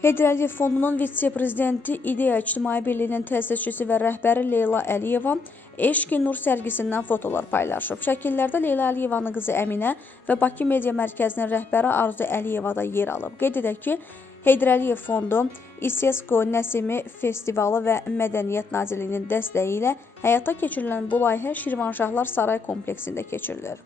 Heydər Əliyev Fondunun vitse-prezidenti, İdeya İctimai Birliyinin təsisçisi və rəhbəri Leyla Əliyeva Eşq-i Nur sərgisindən fotolar paylaşıb. Şəkillərdə Leyla Əliyevanın qızı Əminə və Bakı Media Mərkəzinin rəhbəri Arzu Əliyeva da yer alıb. Qeyd edək ki, Heydər Əliyev Fondu, İSESCO Nəsimi Festivalı və Mədəniyyət Nazirliyinin dəstəyi ilə həyata keçirilən bu layihə Şirvanşahlar Saray kompleksində keçirilir.